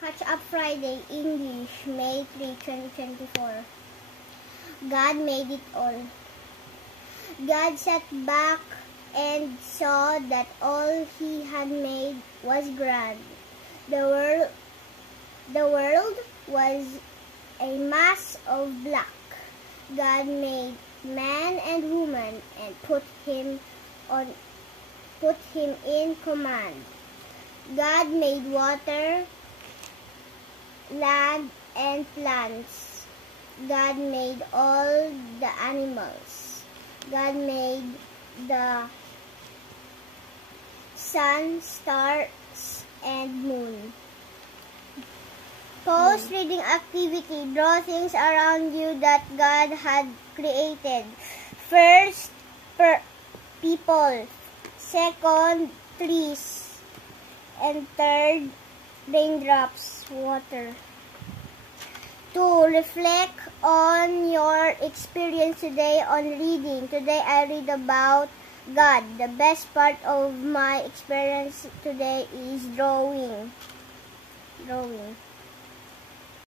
Catch Up Friday, English, May 3, 2024. God made it all. God sat back and saw that all he had made was grand. The world was a mass of black. God made man and woman and put him in command. God made water, land, and plants. God made all the animals. God made the sun, stars, and moon. Post-reading activity. Draw things around you that God had created. First, people. Second, trees. And third, raindrops, water. 2. Reflect on your experience today on reading. Today I read about God. The best part of my experience today is drawing.